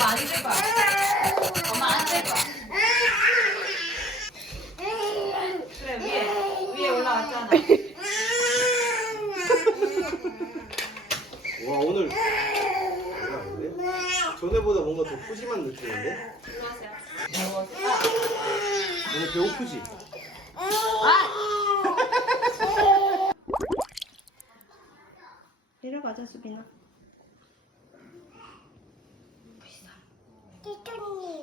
엄마 앉을 거야. 엄마 앉을 거야. 그래 위에 위에 올라왔잖아. 와 오늘 아닌데? 전에보다 뭔가 더 푸짐한 느낌인데? 오늘 배고프지? 내려가자 수빈아.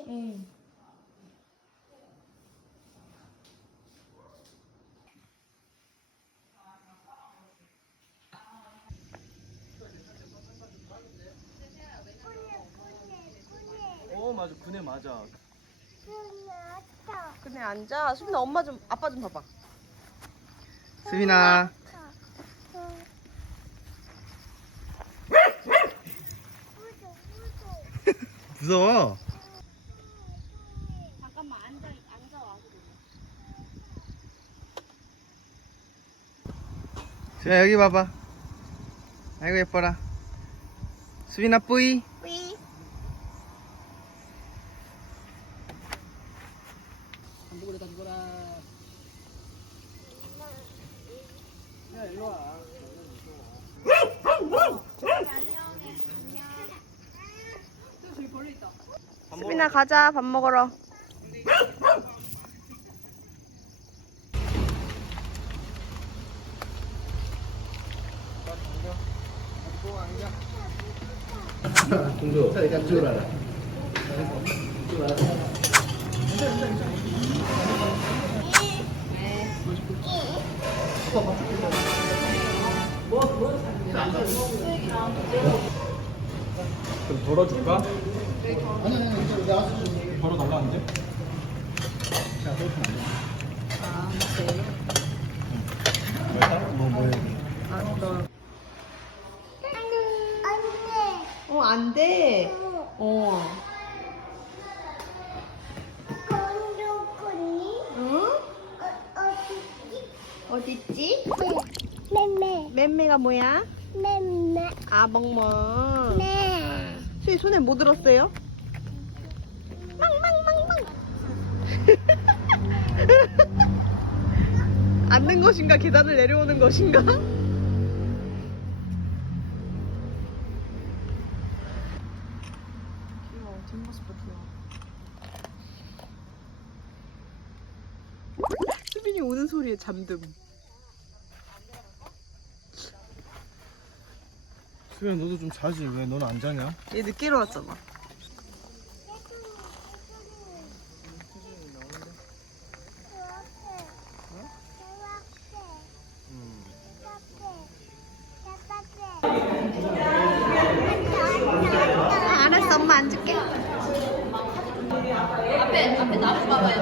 응. 어 맞아 그네 맞아 그래 앉아. 수빈아 엄마 좀 아빠 좀 봐봐. 수빈아 무서워 잠깐만 앉아 앉아 와. 수빈아 여기 봐봐 아이고 예뻐라 수빈아 뿌이 가자 밥 먹으러. 동조 찍어라 좀 덜어줄까? 아니 아니 아니 바로 날라는데? 자, 그렇게 안 돼. 아, 뭐, 뭐야? 어, 안 돼. 어. 응? 어딨지? 맴매가 뭐야? 아, 멍멍. 수희 손에 뭐 들었어요? 것인가 계단을 내려오는 것인가? 귀여워 뒷모습도 귀여워 수빈이 우는 소리에 잠듦 수야 너도 좀 자지 왜 너는 안 자냐? 얘 늦게 일어났잖아 아, 엄마 앉을게 앞에 앞에 나무 봐봐요.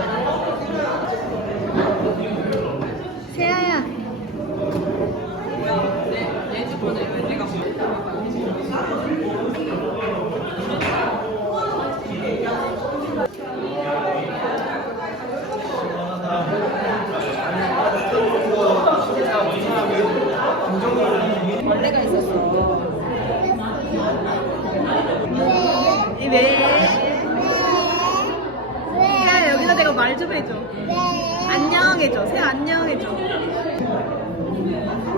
세아야 내 주번에 내가 뭐. 원래가 있었어. 왜? 세아야 여기다 내가 말 좀 해줘 안녕 해줘 세아 안녕 해줘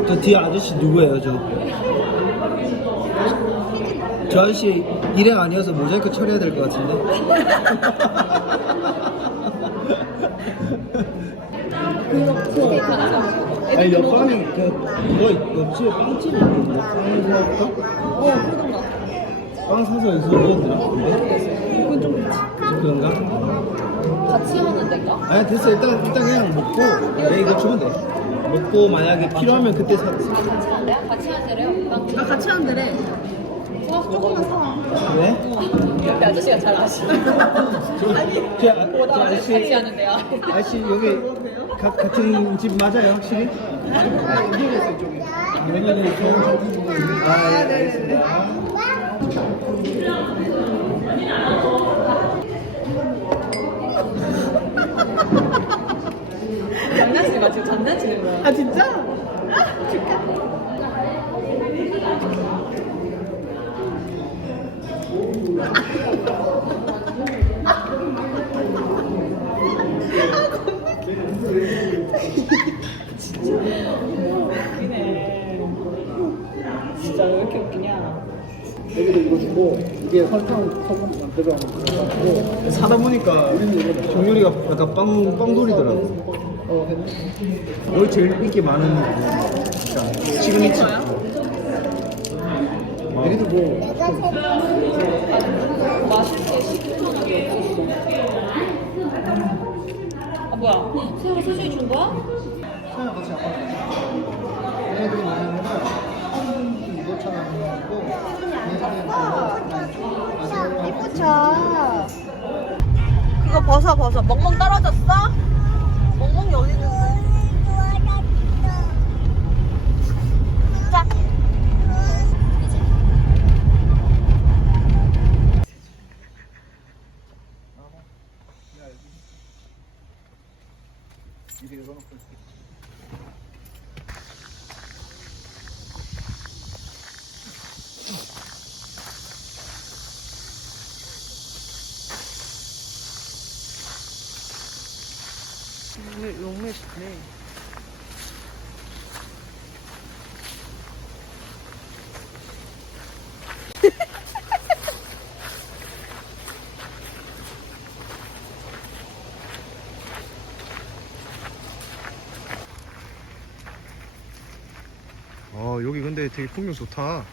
저 뒤에 아저씨 누구예요 저? 저 아저씨 일행 아니어서 모자이크 처리해야 될 것 같은데 아니 옆방에 그 그거 옆집에 빵집이 있는데 빵 사올까? 어 빵 사서 여기서 먹어도 되나? 그건 좀 그렇지 그런가? 같이 하는 데가? 아니 됐어 일단 일단 그냥 먹고 내 이거 주면 돼 먹고 만약에 필요하면 그때 사 같이 하는데요? 같이 하세요? 나 같이 하는 데래 조금만 사 왜? 옆에 아저씨가 잘 아시네. 저, 저, 아- 저 같이 아저씨 하는데요. 아저씨 여기 가, 같은 집 맞아요 확실히? 아 이쪽에 이쪽에 여기는 좀 아, 네, 알겠습니다. 장난치는 거 지금 장난치는 거야. 아 진짜? 줄까? 고 이게 설탕 설탕 들어가고 사다 보니까 종류리가 약간 빵 빵돌이더라고. 어, 여기 제일 인기 많은 그러니까 시그니처. 얘도 뭐 아 뭐야? 새우 소시지 준 거야? 사야 같이 아까 얘네들이 뭐냐면은 좀 이쁘죠? 그거 벗어 벗어 멍멍 떨어졌어? 멍멍이 어디 있는데? 용매 좋네. 어 여기 근데 되게 풍경 좋다.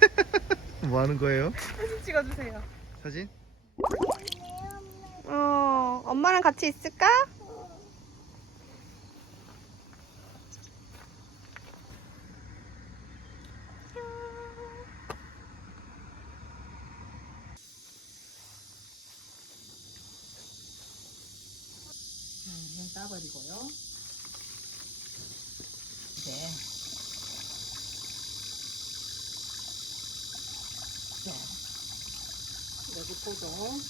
뭐 하는 거예요? 사진 찍어주세요. 사진? 어, 엄마랑 같이 있을까? 따버리고요. 네. 네. 여기 포도.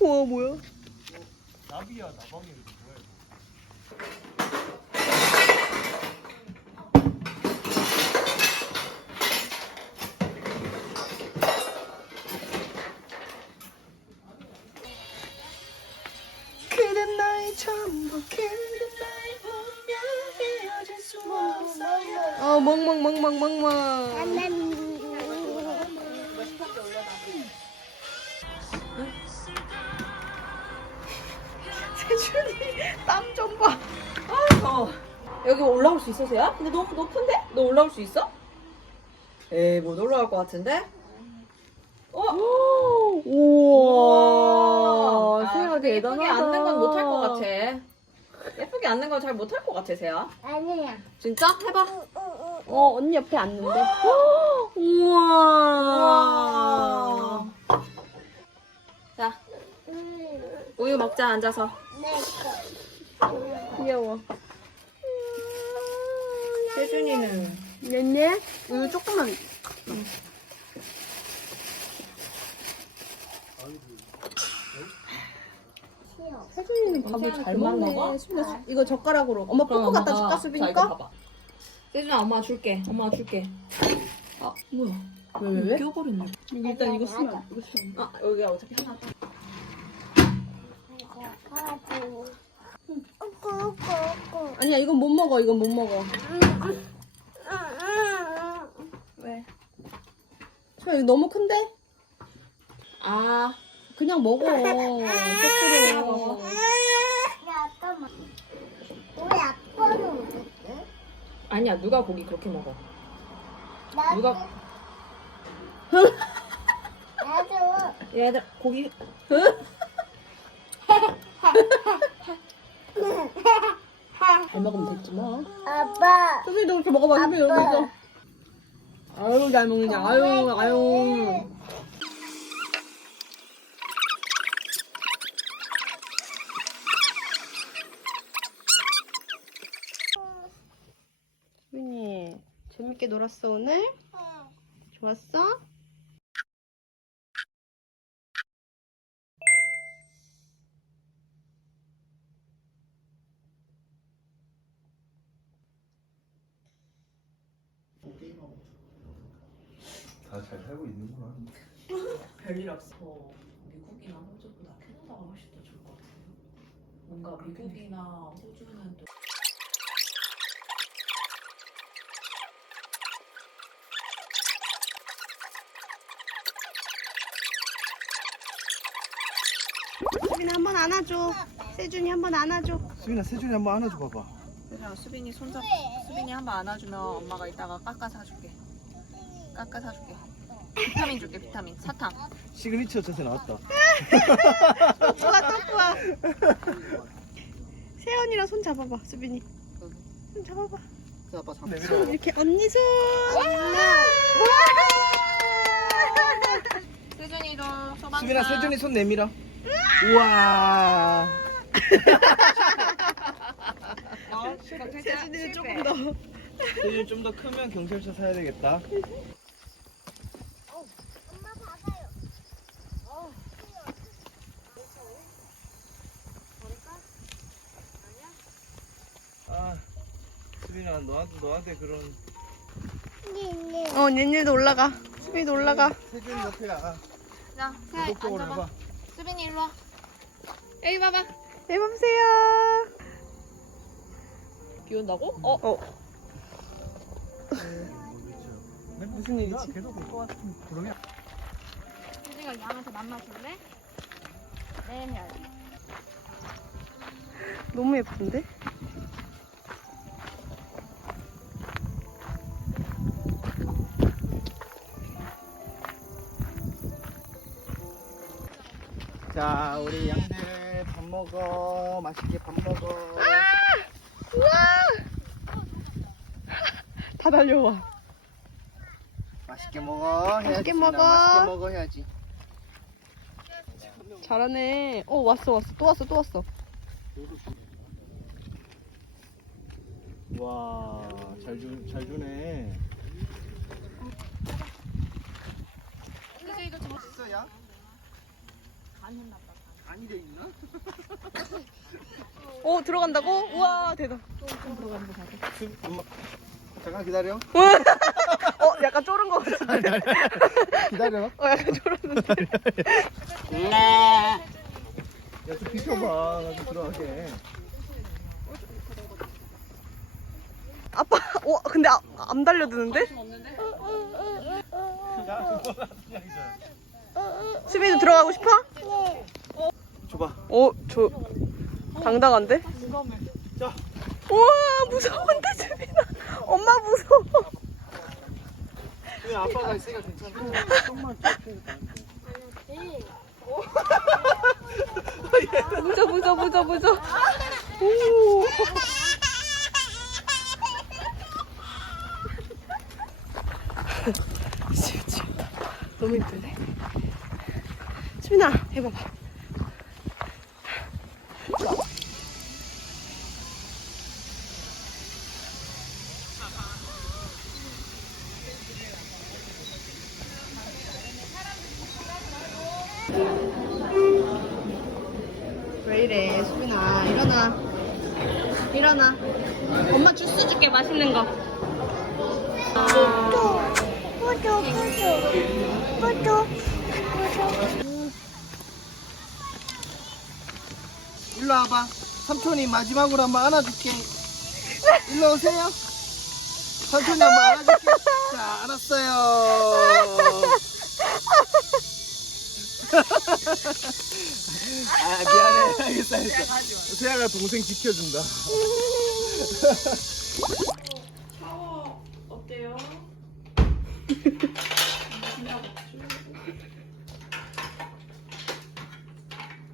우와, 뭐야? 나비야 나방이 뭐야? 그댄 나의 전부 그댄 나의 운명 헤어질 수 없어요 어 멍멍 멍멍 멍멍 세준이 땀 좀 봐 아, 더워. 여기 올라올 수 있어, 세야? 근데 너무 높은데? 너 올라올 수 있어? 에이, 못 올라갈 것 같은데? 어? 우와 아, 세가 근데 대단하다 예쁘게 앉는 건 못할 것 같아. 예쁘게 앉는 건 잘 못할 것 같아, 세야. 아니야. 진짜? 해봐. 어 언니 옆에 앉는데 우와. 자, 음, 우유 먹자, 앉아서. 귀여워 세준이는. 냈네 우유 조금만. 세준이는 밥을 잘 먹네 먹어? 수빈아, 수- 이거 젓가락으로 엄마 뽀뽀 갖다 줄까 수빈이 이거 거? 봐봐. 세준아, 엄마 줄게. 엄마 줄게. 아, 뭐야. 왜, 왜, 왜? 껴버렸네. 일단 이거 쓰면 이거 쓰면 아, 여기가 어차피 하나 더. 아니야 이건 못 먹어 이건 못 먹어 왜? 저 이거 너무 큰데? 아, 그냥 먹어 거꾸로 야, 잠깐만. 우리 아빠는 어딨지? 아니야. 누가 고기 그렇게 먹어? 나도. 누가- 나도. 얘들 고기 잘 먹으면 됐지 뭐 아빠. 수빈이도 이렇게 먹어봐 여기 아빠. 있어 아유 잘 먹느냐 아유 아유 수빈이 재밌게 놀았어 오늘? 좋았어? 게임하고 다 잘 살고 있는구나. 별일 없어. 더 미국이나 호주보다 캐나다가 훨씬 더 좋을 것 같아요. 뭔가 미국이나 호주는 또 수빈이 한 번 안아줘. 세준이 한 번 안아줘. 수빈아 세준이 한번 안아줘 봐봐. 얘들아 수빈이 손잡고 수빈이 한 번 안아주면 엄마가 이따가 깎아 사줄게. 깎아 사줄게. 비타민 줄게 비타민 사탕. 시그니처 자세 나왔다 또꾸야 또꾸야. 세연이랑 손 잡아봐 수빈이. 손 잡아봐. 그 아빠 잡. 내밀어 이렇게 언니 손. 세준이도 소방차. 수빈아 세준이 손 내밀어 우와 어, 세준이는 조금 더. 세준이 좀 더 크면 경찰차 사야 되겠다 엄마 봐봐요. 아 수빈아 너한테 너한테 그런 네, 어 닌일도 올라가. 수빈이도 올라가. 세준이 옆에야 자, 세아 구독적으로 앉아봐. 해봐 수빈이 일로 와. 여기 봐봐. 여기 봐보세요. 비 온다고? 어? 어. 무슨 일이지? 계속 올것 같은 그러게 수지가 양한테 만나줄래? 내면. 너무 예쁜데? 자 우리 양들 밥 먹어 맛있게 밥 먹어 우와! 다 달려와. 맛있게 먹어 해야지 맛있게. 먹어. 맛있게 먹어 해야지 잘하네. 어 왔어 왔어 또 왔어 또 왔어. 와 잘 주, 잘 주네 있어 야? 간이 돼 있나? 어 들어간다고? 우와 대박. 수, 엄마 잠깐 기다려 어 약간 쫄은 거 같은데. 기다려 어 약간 쫄았는데. 야 좀 비켜봐 나좀 들어가게 아빠 어 근데 아, 안 달려드는데? 야 수빈이도 들어가고 싶어? 줘봐 어 저 당당한데? 자 우와 무서운데 수빈아. 엄마 무서워. 그냥 아빠가 있으니까 괜찮아 조금만 무져 무져 무져 무져. 오. 너무 이쁜데? 수빈아 해봐봐. 일어나. 엄마 주스 줄게 맛있는 거. 포도, 포도, 포도, 포도. 일로 와봐. 삼촌이 마지막으로 한번 안아줄게. 일로 오세요. 삼촌이 한번 안아줄게. 자 알았어요 아 미안해 알겠어 알겠어 세아가 동생 지켜준다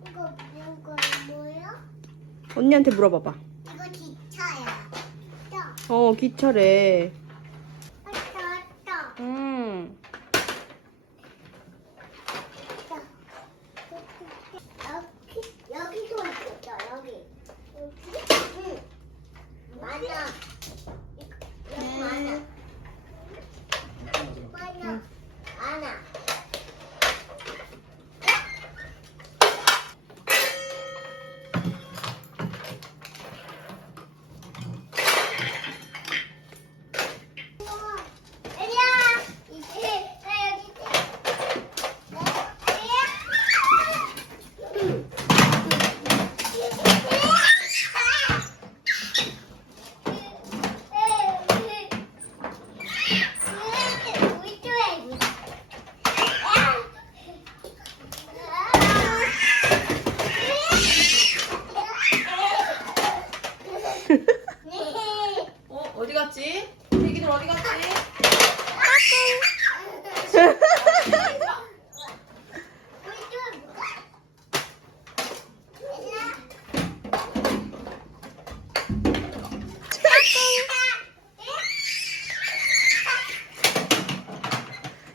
이거, 이거 뭐야? 언니한테 물어봐봐 이거 기차야. 왔다, 어 기차래 왔다, 왔다. 음 여기, 여기도 있어, 여기. 여기? 응. 많아. 여기 많아. 많아. 많아. 갔지? 애기들 어디 갔지?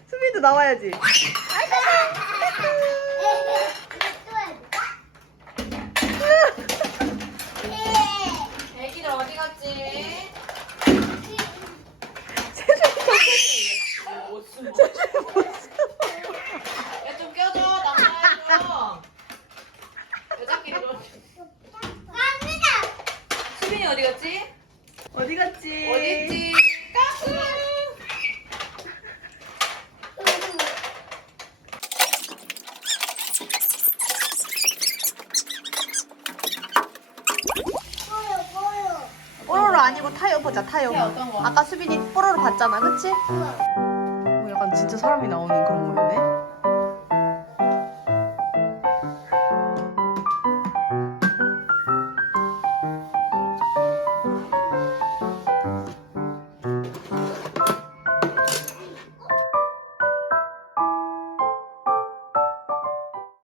수빈도 나와야지. 애기들 어디 갔지? 야좀 껴줘 나가야죠. 여자끼리 좀. 수빈이 어디 갔지? 어디 갔지? 어디 있지? 까꿍. 뽀로로 아니고 타요 보자 타요. 아까 수빈이 뽀로로 봤잖아, 그치? 어, 약간 진짜 사람이 나오는 그런 거였네.